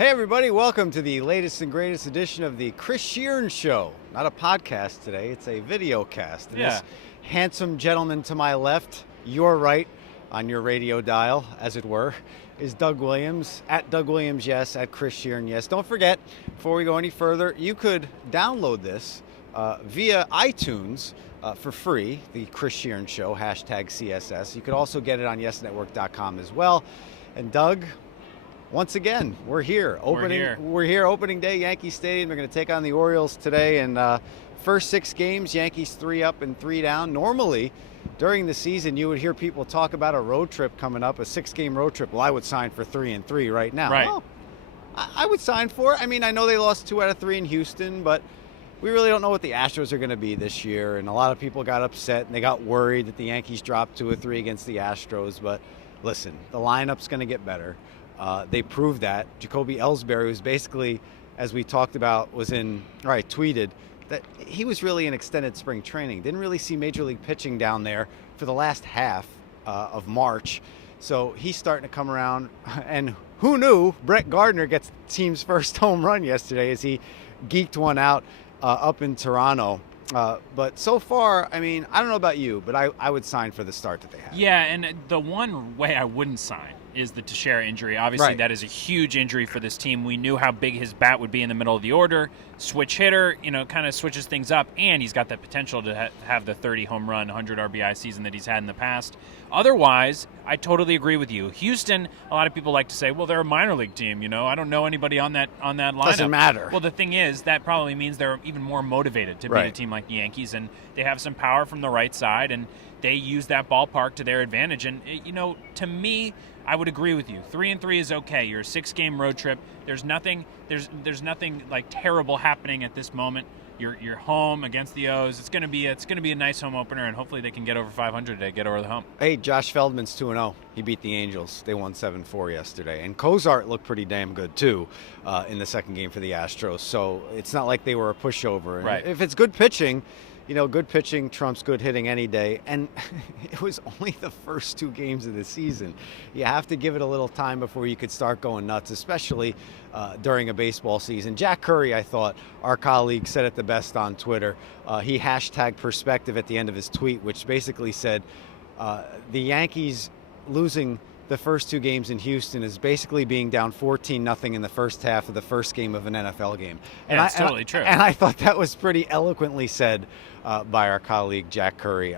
Hey everybody, welcome to the latest and greatest edition of the Chris Shearn Show. Not a podcast today, it's a video cast. And this handsome gentleman to my left, your right, on your radio dial, as it were, is Doug Williams, at Doug Williams, yes, at Chris Shearn, yes. Don't forget, before we go any further, you could download this via iTunes for free, the Chris Shearn Show, hashtag CSS. You could also get it on yesnetwork.com as well. And Doug, once again, we're here. We're here, opening day, Yankee Stadium. We're going to take on the Orioles today. And first 6 games, Yankees 3 up and 3 down. Normally, during the season, you would hear people talk about a road trip coming up, a 6-game road trip. Well, I would sign for 3-3 right now. Right. Well, I would sign for it. I mean, I know they lost 2 out of 3 in Houston, but we really don't know what the Astros are going to be this year. And a lot of people got upset and they got worried that the Yankees dropped 2 or 3 against the Astros. But listen, the lineup's going to get better. They proved that. Jacoby Ellsbury was basically, as we talked about, tweeted that he was really in extended spring training. Didn't really see Major League pitching down there for the last half of March. So he's starting to come around. And who knew Brett Gardner gets the team's first home run yesterday as he geeked one out up in Toronto. But so far, I mean, I don't know about you, but I would sign for the start that they have. Yeah, and the one way I wouldn't sign is the Teixeira injury. Obviously, That is a huge injury for this team. We knew how big his bat would be in the middle of the order. Switch hitter, kind of switches things up, and he's got that potential to have the 30 home run, 100 RBI season that he's had in the past. Otherwise, I totally agree with you. Houston, a lot of people like to say, well, they're a minor league team. I don't know anybody on that lineup. Doesn't matter. Well, the thing is, that probably means they're even more motivated to beat a team like the Yankees, and they have some power from the right side, and they use that ballpark to their advantage. And, to me, I would agree with you. 3-3 is okay. You're a 6-game road trip. There's nothing like terrible happening at this moment. You're home against the O's. It's gonna be a nice home opener, and hopefully they can get over 500 today, get over the hump. Hey, Josh Feldman's 2-0. He beat the Angels. They won 7-4 yesterday. And Cozart looked pretty damn good too in the second game for the Astros. So it's not like they were a pushover. And right. If it's good pitching, good pitching trumps good hitting any day. And it was only the first 2 games of the season. You have to give it a little time before you could start going nuts, especially during a baseball season. Jack Curry, I thought, our colleague, said it the best on Twitter. He hashtagged perspective at the end of his tweet, which basically said the Yankees losing the first 2 games in Houston is basically being down 14-0 in the first half of the first game of an NFL game. And that's totally true. And I thought that was pretty eloquently said by our colleague Jack Curry.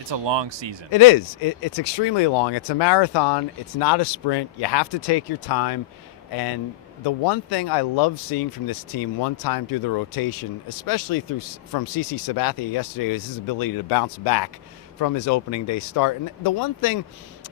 It's a long season. It is. It's extremely long. It's a marathon. It's not a sprint. You have to take your time. And the one thing I love seeing from this team one time through the rotation, especially from CC Sabathias yesterday, is his ability to bounce back from his opening day start. And the one thing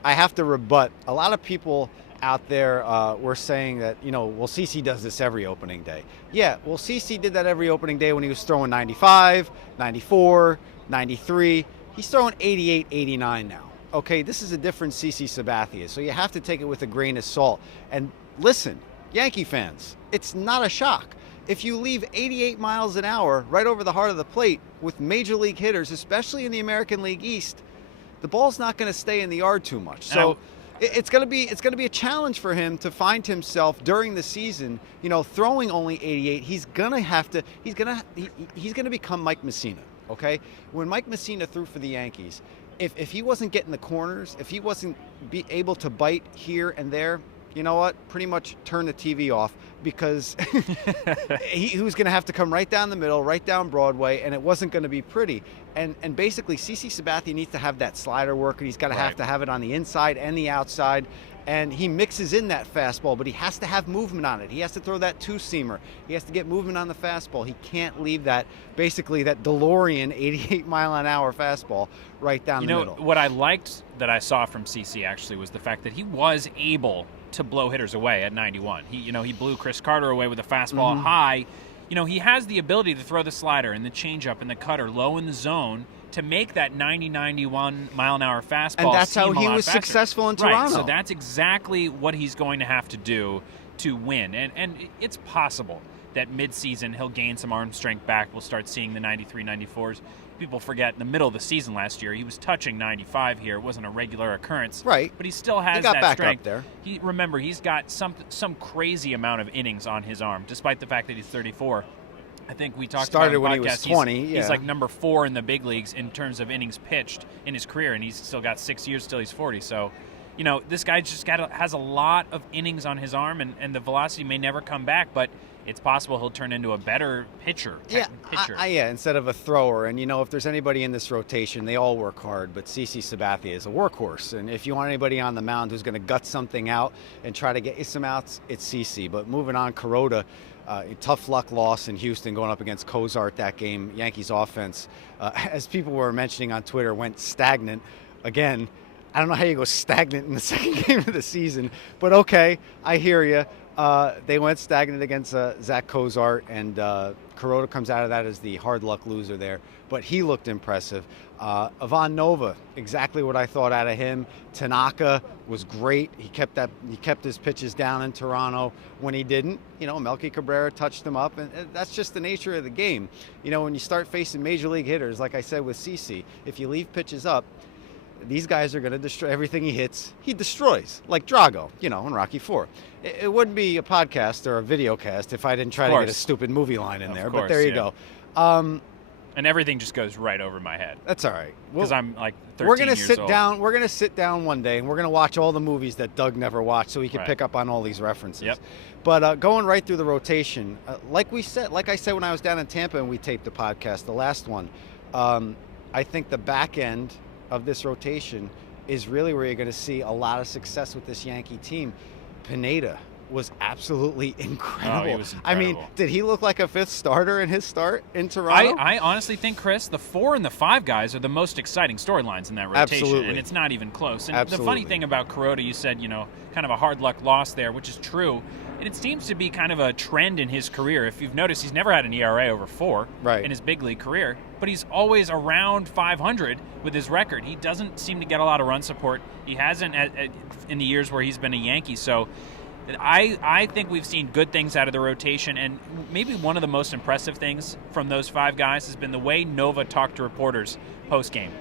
I have to rebut, a lot of people out there were saying that, well, CC does this every opening day. Yeah, well, CC did that every opening day when he was throwing 95, 94, 93. He's throwing 88, 89 now. Okay, this is a different CC Sabathias, so you have to take it with a grain of salt. And listen, Yankee fans, it's not a shock. If you leave 88 miles an hour right over the heart of the plate with major league hitters, especially in the American League East, the ball's not going to stay in the yard too much. So it's going to be a challenge for him to find himself during the season, throwing only 88. He's going to become Mike Mussina, okay? When Mike Mussina threw for the Yankees, if he wasn't getting the corners, if he wasn't able to bite here and there, you know what? Pretty much turn the TV off, because he was going to have to come right down the middle, right down Broadway, and it wasn't going to be pretty. And basically, CC Sabathia needs to have that slider work, and he's got to have to have it on the inside and the outside. And he mixes in that fastball, but he has to have movement on it. He has to throw that 2-seamer. He has to get movement on the fastball. He can't leave that DeLorean 88-mile-an-hour fastball right down the middle. What I liked that I saw from CC actually was the fact that he was able to blow hitters away at 91. He blew Chris Carter away with a fastball high. He has the ability to throw the slider and the changeup and the cutter low in the zone to make that 90-91 mile an hour fastball. And that's how he was successful in Toronto. Right, so that's exactly what he's going to have to do to win. And it's possible that mid-season he'll gain some arm strength back. We'll start seeing the 93, 94s. People forget in the middle of the season last year, he was touching 95 here. It wasn't a regular occurrence. Right. But he still has he got that back strength. Up there. Remember, he's got some crazy amount of innings on his arm, despite the fact that he's 34. I think we talked Started about when he was 20. He's like number 4 in the big leagues in terms of innings pitched in his career, and he's still got 6 years till he's 40. So, this guy just has a lot of innings on his arm, and the velocity may never come back, but it's possible he'll turn into a better pitcher. Yeah, instead of a thrower. And, if there's anybody in this rotation, they all work hard, but CC Sabathia is a workhorse. And if you want anybody on the mound who's going to gut something out and try to get you some outs, it's CC. But moving on, Kuroda, a tough luck loss in Houston going up against Cozart that game. Yankees offense, as people were mentioning on Twitter, went stagnant. Again, I don't know how you go stagnant in the second game of the season, but okay, I hear you. They went stagnant against Zach Cozart, and Kuroda comes out of that as the hard luck loser there. But he looked impressive. Ivan Nova, exactly what I thought out of him. Tanaka was great. He kept his pitches down in Toronto. When he didn't, Melky Cabrera touched him up, and that's just the nature of the game. When you start facing major league hitters, like I said with CC, if you leave pitches up, these guys are going to destroy everything he hits. He destroys, like Drago, in Rocky IV. It wouldn't be a podcast or a video cast if I didn't try to get a stupid movie line in there. But there you go. And everything just goes right over my head. That's all right. Because I'm like 13 we're gonna years sit old. down. We're going to sit down one day, and we're going to watch all the movies that Doug never watched so he can pick up on all these references. Yep. But going right through the rotation, like I said when I was down in Tampa and we taped the podcast, the last one, I think the back end of this rotation is really where you're going to see a lot of success with this Yankee team. Pineda was absolutely incredible. Oh, he was incredible. I mean, did he look like a fifth starter in his start in Toronto? I honestly think, Chris, the 4 and the 5 guys are the most exciting storylines in that rotation. Absolutely. And it's not even close. And Absolutely. The funny thing about Kuroda, you said, kind of a hard luck loss there, which is true. And it seems to be kind of a trend in his career. If you've noticed, he's never had an ERA over 4 in his big league career, but he's always around 500 with his record. He doesn't seem to get a lot of run support. He hasn't in the years where he's been a Yankee. So I think we've seen good things out of the rotation, and maybe one of the most impressive things from those 5 guys has been the way Nova talked to reporters post-game.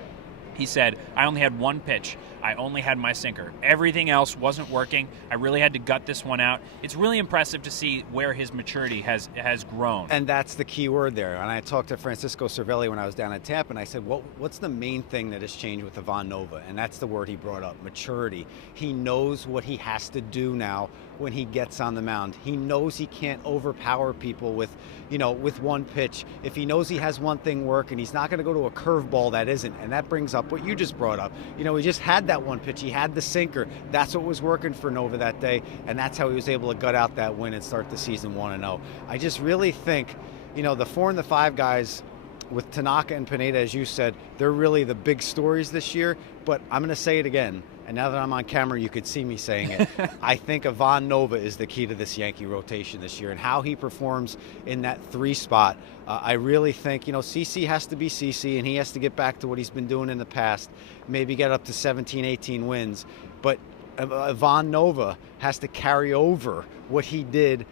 He said, I only had one pitch. I only had my sinker. Everything else wasn't working. I really had to gut this one out. It's really impressive to see where his maturity has grown. And that's the key word there. And I talked to Francisco Cervelli when I was down at Tampa, and I said, what's the main thing that has changed with Ivan Nova? And that's the word he brought up, maturity. He knows what he has to do now when he gets on the mound. He knows he can't overpower people with one pitch. If he knows he has one thing working, he's not going to go to a curveball that isn't. And that brings up what you just brought up. He just had that one pitch. He had the sinker. That's what was working for Nova that day, and that's how he was able to gut out that win and start the season 1-0. I just really think, the 4 and the 5 guys with Tanaka and Pineda, as you said, they're really the big stories this year. But I'm going to say it again, and now that I'm on camera, you could see me saying it. I think Ivan Nova is the key to this Yankee rotation this year, and how he performs in that 3 spot. I really think, CC has to be CC, and he has to get back to what he's been doing in the past, maybe get up to 17, 18 wins. But Ivan Nova has to carry over what he did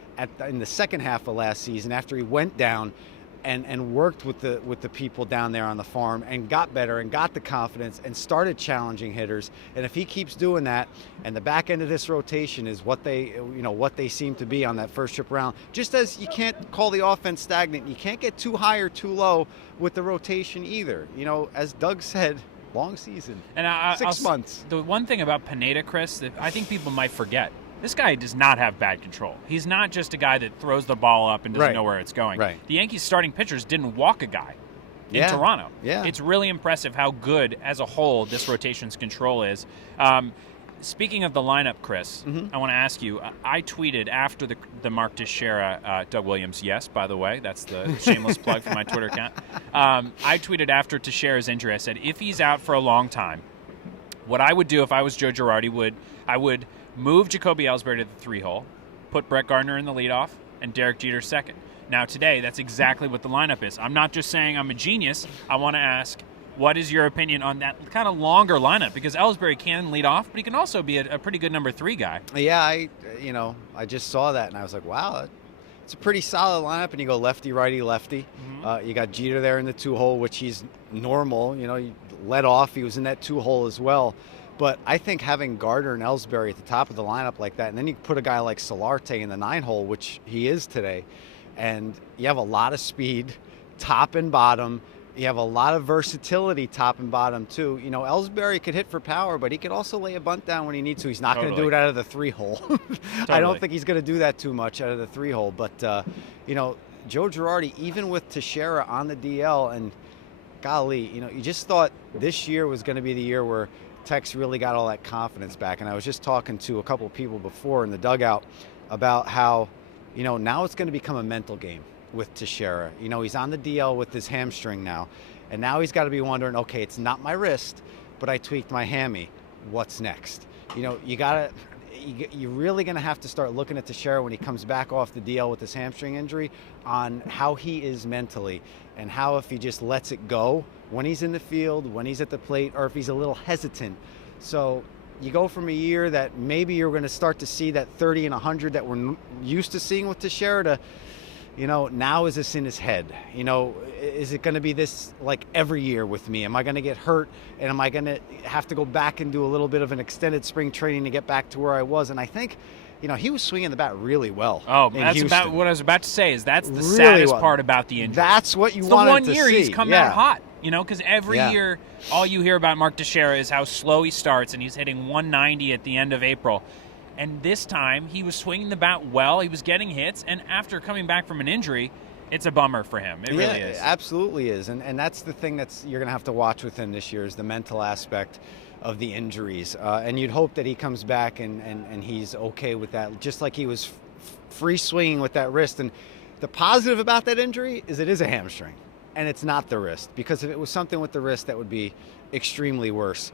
in the second half of last season after he went down and worked with the people down there on the farm and got better and got the confidence and started challenging hitters. And if he keeps doing that, and the back end of this rotation is what they seem to be on that first trip around, just as you can't call the offense stagnant, you can't get too high or too low with the rotation either. As Doug said, long season, and 6 months. The one thing about Pineda, Chris, that I think people might forget, this guy does not have bad control. He's not just a guy that throws the ball up and doesn't know where it's going. Right. The Yankees starting pitchers didn't walk a guy in Toronto. Yeah. It's really impressive how good, as a whole, this rotation's control is. Speaking of the lineup, Chris, I want to ask you, I tweeted after the Mark Teixeira, Doug Williams, yes, by the way, that's the shameless plug for my Twitter account. I tweeted after Teixeira's injury, I said, if he's out for a long time, what I would do if I was Joe Girardi, I would move Jacoby Ellsbury to the 3-hole, put Brett Gardner in the leadoff, and Derek Jeter second. Now today, that's exactly what the lineup is. I'm not just saying I'm a genius. I want to ask, what is your opinion on that kind of longer lineup? Because Ellsbury can lead off, but he can also be a pretty good number 3 guy. Yeah, I just saw that and I was like, wow, it's a pretty solid lineup. And you go lefty, righty, lefty. Mm-hmm. You got Jeter there in the 2-hole, which he's normal. He led off. He was in that 2-hole as well. But I think having Gardner and Ellsbury at the top of the lineup like that, and then you put a guy like Solarte in the 9-hole, which he is today, and you have a lot of speed, top and bottom. You have a lot of versatility, top and bottom, too. Ellsbury could hit for power, but he could also lay a bunt down when he needs to. He's not going to do it out of the 3-hole. Totally. I don't think he's going to do that too much out of the 3-hole. But, Joe Girardi, even with Teixeira on the DL, and golly, you just thought this year was going to be the year where Tex really got all that confidence back. And I was just talking to a couple of people before in the dugout about how, now it's going to become a mental game with Teixeira. He's on the DL with his hamstring now. And now he's got to be wondering, okay, it's not my wrist, but I tweaked my hammy. What's next? You're really going to have to start looking at Teixeira when he comes back off the DL with his hamstring injury on how he is mentally and how if he just lets it go when he's in the field, when he's at the plate, or if he's a little hesitant. So you go from a year that maybe you're going to start to see that 30 and 100 that we're used to seeing with Teixeira to, now is this in his head? Is it going to be this like every year with me? Am I going to get hurt? And am I going to have to go back and do a little bit of an extended spring training to get back to where I was? And I think, he was swinging the bat really well. Oh, that's Houston. About what I was about to say. Is that's the really saddest well. part about the injury. That's what you it's wanted to see. The 1 year he's come out hot. Because every year, all you hear about Mark Teixeira is how slow he starts, and he's hitting 190 at the end of April. And this time, he was swinging the bat well. He was getting hits. And after coming back from an injury, it's a bummer for him. It really is. It absolutely is. And that's the thing you're going to have to watch with him this year is the mental aspect of the injuries. And you'd hope that he comes back and he's okay with that, just like he was free swinging with that wrist. And the positive about that injury is it is a hamstring. And it's not the wrist, because if it was something with the wrist, that would be extremely worse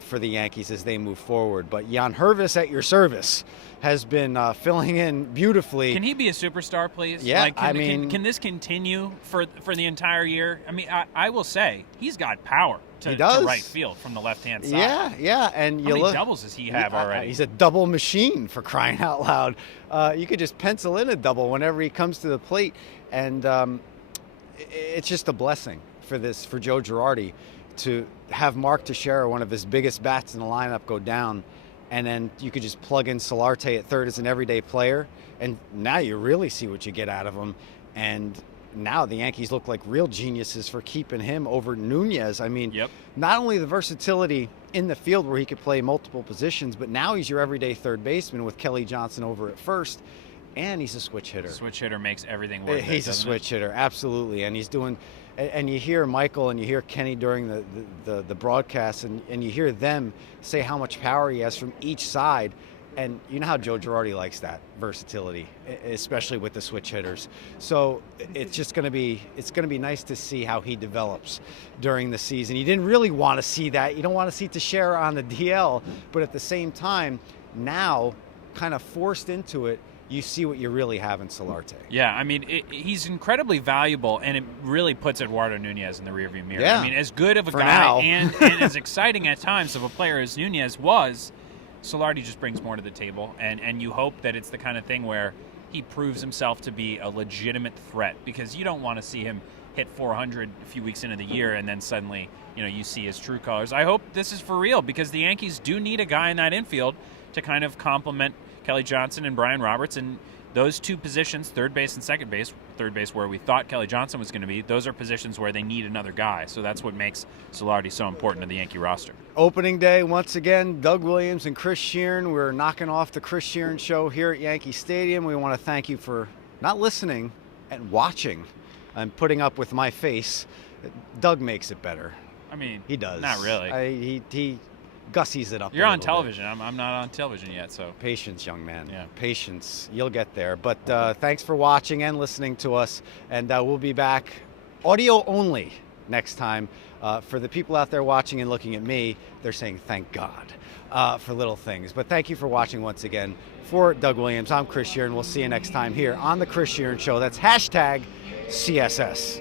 for the Yankees as they move forward. But Jan Hervis at your service has been filling in beautifully. Can he be a superstar, please? Yeah, can this continue for the entire year? I mean, I will say he's got power to right field from the left-hand side. Yeah. And how many doubles does he have already? He's a double machine, for crying out loud. You could just pencil in a double whenever he comes to the plate, and it's just a blessing for Joe Girardi to have Mark Teixeira, one of his biggest bats in the lineup, go down, and then you could just plug in Solarte at third as an everyday player, and now you really see what you get out of him. And now the Yankees look like real geniuses for keeping him over Nunez. I mean, Not only the versatility in the field where he could play multiple positions, but now he's your everyday third baseman with Kelly Johnson over at first. And he's a switch hitter. Switch hitter makes everything worth it. He's a switch hitter, absolutely. And he's doing, and you hear Michael and you hear Kenny during the broadcast, and you hear them say how much power he has from each side. And you know how Joe Girardi likes that versatility, especially with the switch hitters. So it's going to be nice to see how he develops during the season. You didn't really want to see that. You don't want to see Teixeira on the DL, but at the same time, now kind of forced into it, you see what you really have in Solarte. Yeah, I mean, he's incredibly valuable, and it really puts Eduardo Nunez in the rearview mirror. Yeah. I mean, as good of a For guy now. and as exciting at times of a player as Nunez was, Solarte just brings more to the table, and you hope that it's the kind of thing where he proves himself to be a legitimate threat, because you don't want to see him hit 400 a few weeks into the year and then suddenly, you see his true colors. I hope this is for real, because the Yankees do need a guy in that infield to kind of complement Kelly Johnson and Brian Roberts, and those two positions, third base and second base, third base where we thought Kelly Johnson was going to be, those are positions where they need another guy. So that's what makes Solarte so important to the Yankee roster. Opening day, once again, Doug Williams and Chris Shearn. We're knocking off the Chris Shearn show here at Yankee Stadium. We want to thank you for not listening and watching and putting up with my face. Doug makes it better. I mean, he does. Not really. He gussies it up. You're on television. I'm not on television yet, so patience, young man. Yeah, patience. You'll get there. But thanks for watching and listening to us, and we'll be back audio only next time. For the people out there watching and looking at me, they're saying thank God for little things. But thank you for watching once again. For Doug Williams, I'm Chris Shearn. We'll see you next time here on the Chris Shearn Show. That's #CSS.